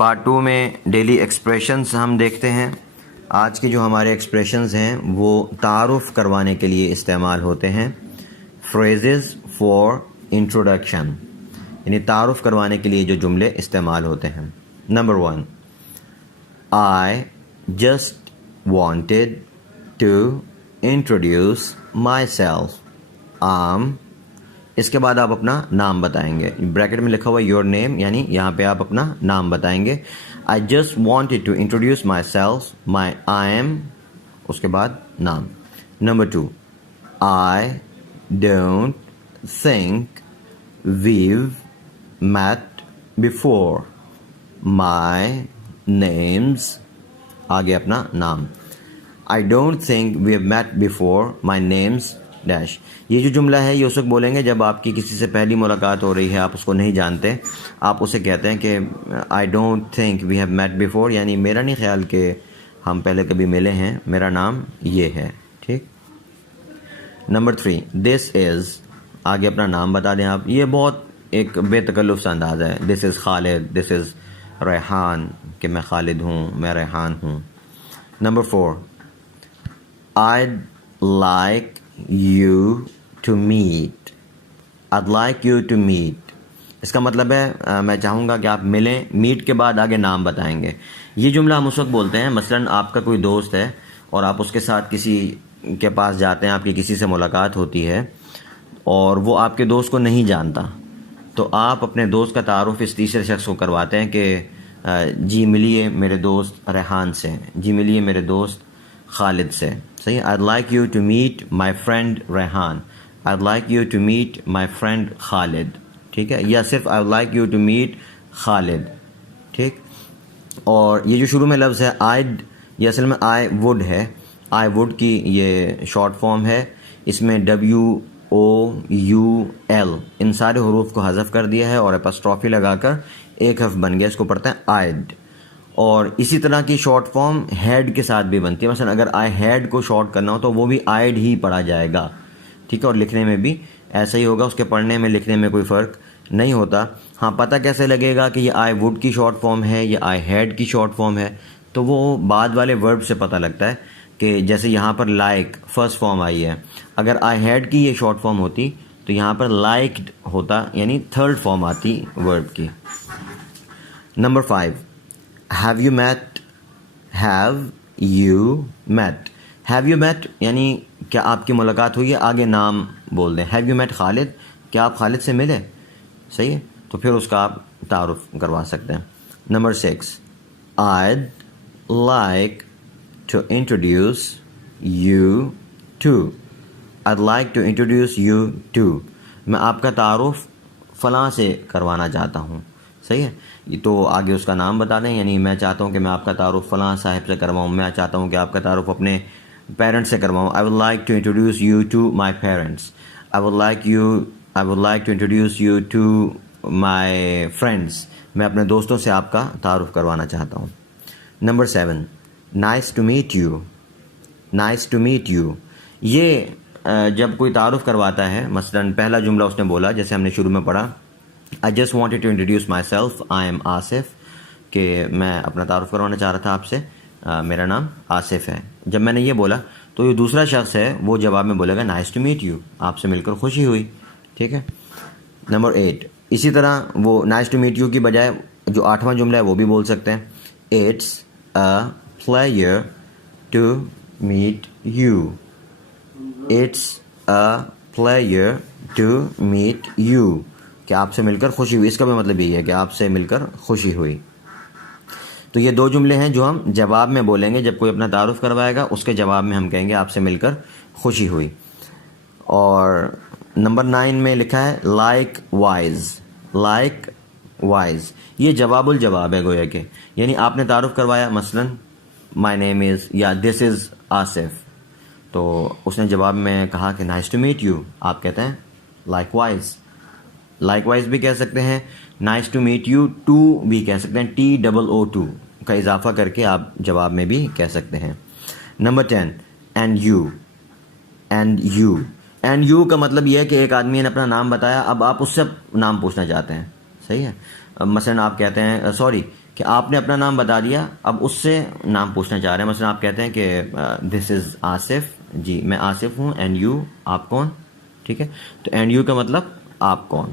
Part 2 میں daily expressions ہم دیکھتے ہیں. آج کے جو ہمارے ایکسپریشنز ہیں وہ تعارف کروانے کے لیے استعمال ہوتے ہیں. فریزز فار انٹروڈکشن، یعنی تعارف کروانے کے لیے جو جملے استعمال ہوتے ہیں. Number 1، I just wanted to introduce myself. اس کے بعد آپ اپنا نام بتائیں گے. بریکٹ میں لکھا ہوا یور نیم، یعنی یہاں پہ آپ اپنا نام بتائیں گے. I just wanted to introduce myself. I am، اس کے بعد نام. Number 2، I don't think we've met before. My name's، آگے اپنا نام. I don't think we've met before. My name's dash. یہ جو جملہ ہے یہ اس وقت بولیں گے جب آپ کی کسی سے پہلی ملاقات ہو رہی ہے، آپ اس کو نہیں جانتے. آپ اسے کہتے ہیں کہ I don't think we have met before، یعنی میرا نہیں خیال کہ ہم پہلے کبھی ملے ہیں، میرا نام یہ ہے. ٹھیک. نمبر 3، this is، آگے اپنا نام بتا دیں آپ. یہ بہت ایک بے تکلف سا انداز ہے. this is Khalid, this is Rehan, کہ میں خالد ہوں، میں ریحان ہوں. Number 4، I'd like you to meet. I'd like you to meet، اس کا مطلب ہے میں چاہوں گا کہ آپ ملیں. میٹ کے بعد آگے نام بتائیں گے. یہ جملہ ہم اس وقت بولتے ہیں مثلاً آپ کا کوئی دوست ہے اور آپ اس کے ساتھ کسی کے پاس جاتے ہیں، آپ کی کسی سے ملاقات ہوتی ہے اور وہ آپ کے دوست کو نہیں جانتا، تو آپ اپنے دوست کا تعارف اس تیسرے شخص کو کرواتے ہیں کہ جی ملیے میرے دوست ریحان سے، جی ملیے میرے دوست خالد سے. صحیح. I'd like you to meet my friend Rehan. I'd like you to meet my friend خالد. ٹھیک ہے، یا صرف I'd like you to meet خالد. ٹھیک. اور یہ جو شروع میں لفظ ہے I'd، یہ اصل میں I would ہے. I would کی یہ شارٹ فارم ہے. اس میں WOUL ان سارے حروف کو حذف کر دیا ہے اور اپاسٹرافی لگا کر ایک حرف بن گیا، اس کو پڑھتا ہے I'd. اور اسی طرح کی شارٹ فارم ہیڈ کے ساتھ بھی بنتی ہے. مثلا اگر آئی ہیڈ کو شارٹ کرنا ہو تو وہ بھی آئیڈ ہی پڑھا جائے گا. ٹھیک ہے. اور لکھنے میں بھی ایسا ہی ہوگا، اس کے پڑھنے میں لکھنے میں کوئی فرق نہیں ہوتا. ہاں، پتہ کیسے لگے گا کہ یہ آئی ووڈ کی شارٹ فارم ہے یا آئی ہیڈ کی شارٹ فارم ہے؟ تو وہ بعد والے ورب سے پتہ لگتا ہے کہ جیسے یہاں پر لائک فرسٹ فارم آئی ہے، اگر آئی ہیڈ کی یہ شارٹ فارم ہوتی تو یہاں پر لائکڈ ہوتا، یعنی تھرڈ فارم آتی ورب کی. Number 5، Have you met. Have you met. Have you met یعنی کیا آپ کی ملاقات ہوئی ہے؟ آگے نام بول دیں. Have you met خالد، کیا آپ خالد سے ملے؟ صحیح ہے، تو پھر اس کا آپ تعارف کروا سکتے ہیں. Number 6، I'd like to introduce you to. I'd like to introduce you to، میں آپ کا تعارف فلاں سے کروانا چاہتا ہوں. صحیح ہے. تو آگے اس کا نام بتا دیں، یعنی میں چاہتا ہوں کہ میں آپ کا تعارف فلاں صاحب سے کرواؤں، میں چاہتا ہوں کہ آپ کا تعارف اپنے پیرنٹس سے کرواؤں. I would like to introduce you to my parents. I would like to introduce you to my friends. میں اپنے دوستوں سے آپ کا تعارف کروانا چاہتا ہوں. Number 7، nice to meet you. nice to meet you، یہ جب کوئی تعارف کرواتا ہے، مثلاً پہلا جملہ اس نے بولا جیسے ہم نے شروع میں پڑھا I just wanted to introduce myself. I am Asif, کہ میں اپنا تعارف کروانا چاہ رہا تھا آپ سے، میرا نام آصف ہے. جب میں نے یہ بولا تو یہ دوسرا شخص ہے وہ جواب میں بولے گا nice to meet you، آپ سے مل کر خوشی ہوئی. ٹھیک ہے. نمبر 8، اسی طرح وہ nice to meet you کی بجائے جو 8واں جملہ ہے وہ بھی بول سکتے ہیں. It's a pleasure to meet you. It's a pleasure to meet you، کہ آپ سے مل کر خوشی ہوئی. اس کا بھی مطلب یہی ہے کہ آپ سے مل کر خوشی ہوئی. تو یہ 2 جملے ہیں جو ہم جواب میں بولیں گے. جب کوئی اپنا تعارف کروائے گا اس کے جواب میں ہم کہیں گے آپ سے مل کر خوشی ہوئی. اور نمبر 9 میں لکھا ہے لائک وائز. لائک وائز یہ جواب الجواب ہے گویا کہ، یعنی آپ نے تعارف کروایا مثلاً مائی نیم از یا دس از آصف، تو اس نے جواب میں کہا کہ نائس ٹو میٹ یو، آپ کہتے ہیں لائک وائز. لائک وائز بھی کہہ سکتے ہیں، nice to meet you too بھی کہہ سکتے ہیں، TOO کا اضافہ کر کے آپ جواب میں بھی کہہ سکتے ہیں. Number 10، and you. And you کا مطلب یہ ہے کہ ایک آدمی نے اپنا نام بتایا، اب آپ اس سے نام پوچھنا چاہتے ہیں. صحیح ہے. مثلا آپ کہتے ہیں سوری کہ آپ نے اپنا نام بتا دیا, اب اس سے نام پوچھنا چاہ رہے ہیں. مثلا آپ کہتے ہیں کہ دس از آصف, جی میں آصف ہوں, اینڈ یو, آپ کون, ٹھیک ہے. تو اینڈ یو کا مطلب آپ کون.